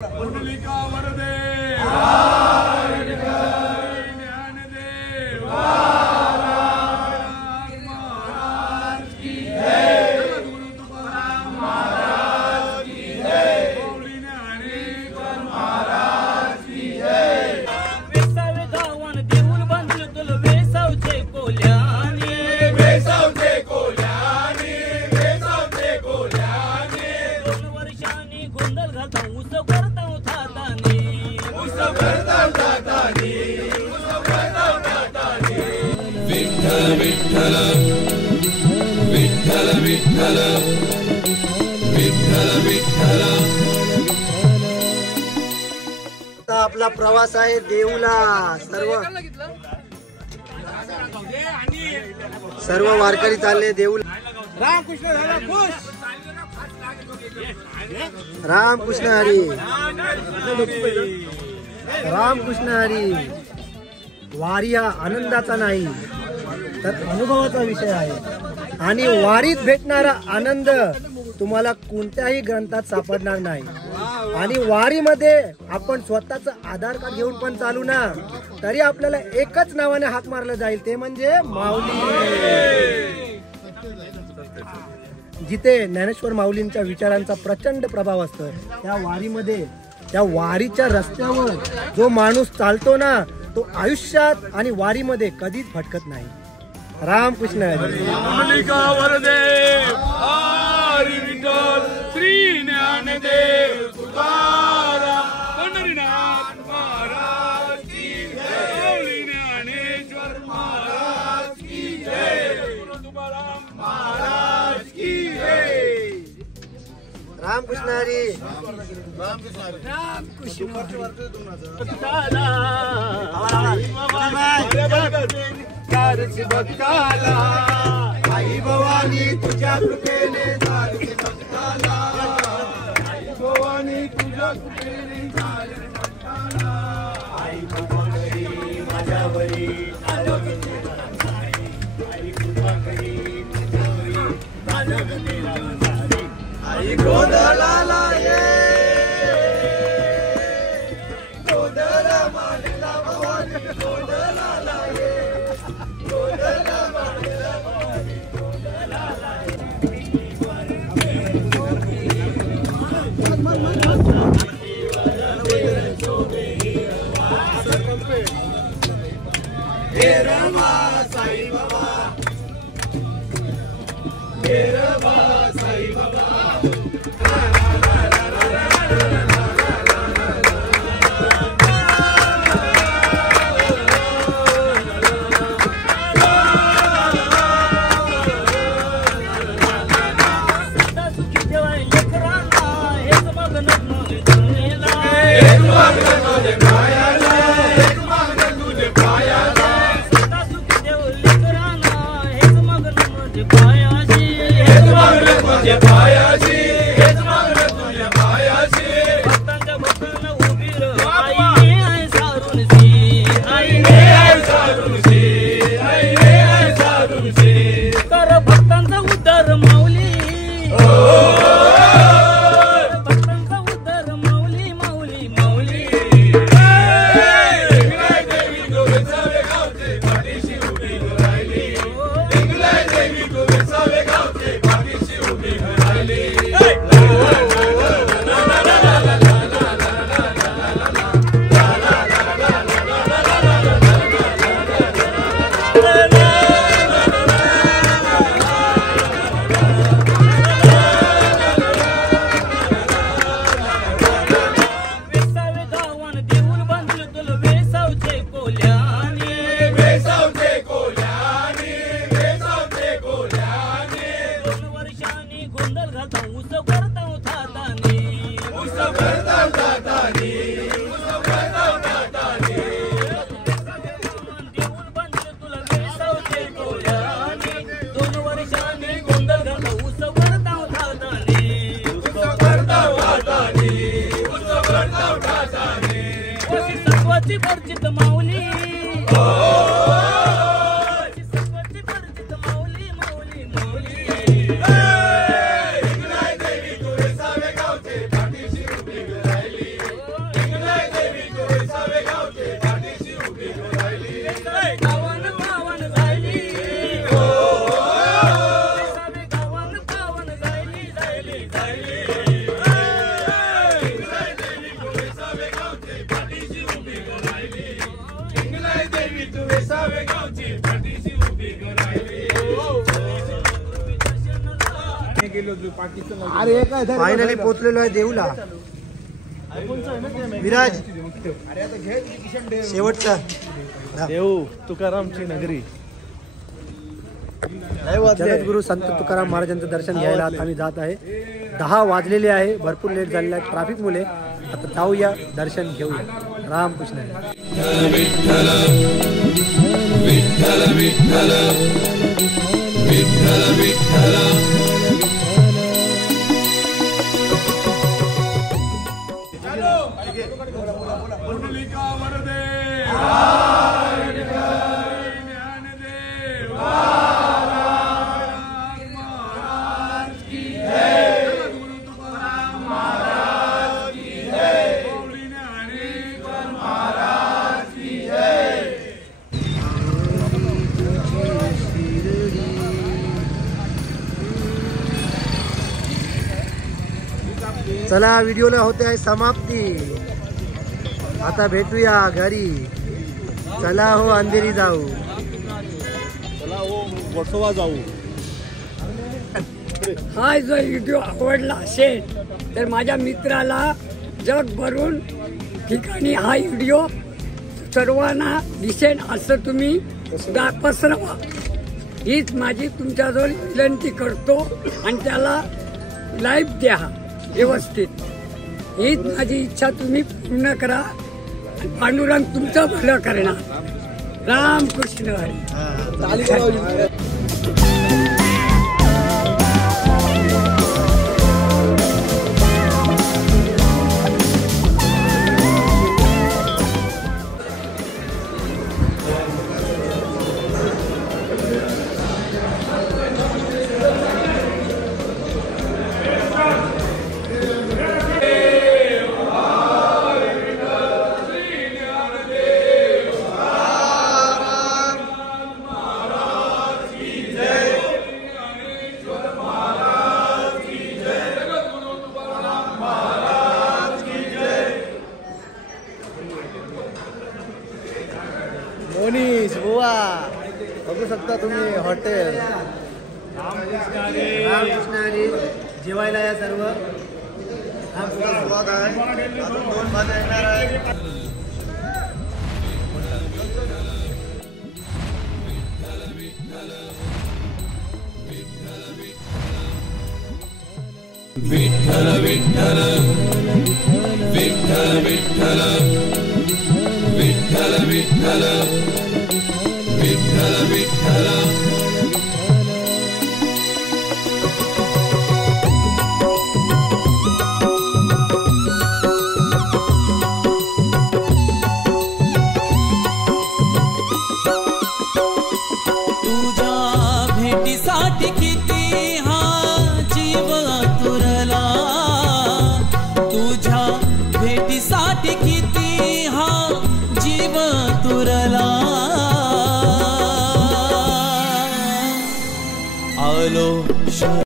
पुंडलिका वरदे ज्ञानदेव महाराज की जय, गुरु तुकाराम महाराज की जय, माऊली ज्ञानेश्वर महाराज की जय। वेसावे गावान देऊळ बांधलं तुला वेसावचे कोल्याने, वेसावचे कोल्याने, वेसावचे कोल्याने, 2 वर्षांनी गोंधळ घालता उस करता थातानी, उस करता थातानी, उस करता थातानी। विठ्ठल विठ्ठल विठ्ठल विठ्ठल विठ्ठल विठ्ठल। आता आपला प्रवास आहे देऊला। सर्व वारकरी चालले देऊला। रामकृष्ण हरी, रामकृष्ण हरी। वारी हा आनंदाचा नाही तर अनुभवाचा विषय आहे आणि वारीत भेटणारा आनंद तुम्हाला कोणत्याही ग्रंथात सापडणार नाही। आणि वारीमध्ये आपण स्वतःचं आधार कार्ड घेऊन पण चालू ना तरी आपल्याला एकच नावाने हाक मारलं जाईल, ते म्हणजे माऊली। जिथे ज्ञानेश्वर माऊलींच्या विचारांचा प्रचंड प्रभाव असतो त्या वारीमध्ये, त्या वारीच्या रस्त्यावर जो माणूस चालतो ना तो आयुष्यात आणि वारीमध्ये कधीच भटकत नाही। रामकृष्ण हरी। पुंडलिका वरदे हरी विठ्ठल श्री ज्ञानदेव तुकाराम पंढरीनाथ महाराज की जय, माऊली ज्ञानेश्वर महाराज की जय, गुरु तुकाराम महाराज की जय। रामकृष्ण हरी। भक्ताला आई भवानी तुझ्या कृपेने झाले भक्ताला, आई भवानी तुझ्या कृपेने झाले भक्ताला, आई कृपा करी माझ्यावरी, आई कृपा करी तुझ्यावरी, आई गोंधळाला ये, गोंधळ मांडला भवानी, गोंधळाला ये, गोंधळ मांडला भवानी, गोंधळाला ये। हे रमा साई बाबा, हे रमा साई बाबा। परिचित माऊली, फायनली पोहोचलेलो आहे देऊला. विराज शेवटचा देऊ तुकारामची नगरी. जगद्गुरु संत तुकाराम महाराजांचं दर्शन घ्यायला आता आम्ही जात आहे. 10 वाजलेले आहे, भरपूर लेट झालेला आहे ट्रॅफिक मुळे. आता जाऊया दर्शन घेऊया. रामकृष्ण. विठ्ठल विठ्ठल विठ्ठल विठ्ठल विठ्ठल. चला व्हिडिओला होते आहे समाप्ती. आता भेटूया घरी. चला हो अंधेरी जाऊ. चला हो वर्सोवा जाऊ. हा जो व्हिडिओ आवडला असेल तर माझ्या मित्राला जगभरून ठिकाणी हा व्हिडिओ सर्वांना दिसेल असं तुम्ही पसरवा. हीच माझी तुमच्याजवळ विनंती करतो आणि त्याला लाईव्ह द्या व्यवस्थित. हीच माझी इच्छा तुम्ही पूर्ण करा आणि पांडुरंग तुमचं भलं करणार. रामकृष्ण हरी. मोनीश बुवा बघू शकता तुम्ही हॉटेल. रामकृष्ण हरी. जेवायला या सर्व. स्वागत आहे. अजून 2 भाज्या येणार आहे. विठ्ठल विठ्ठल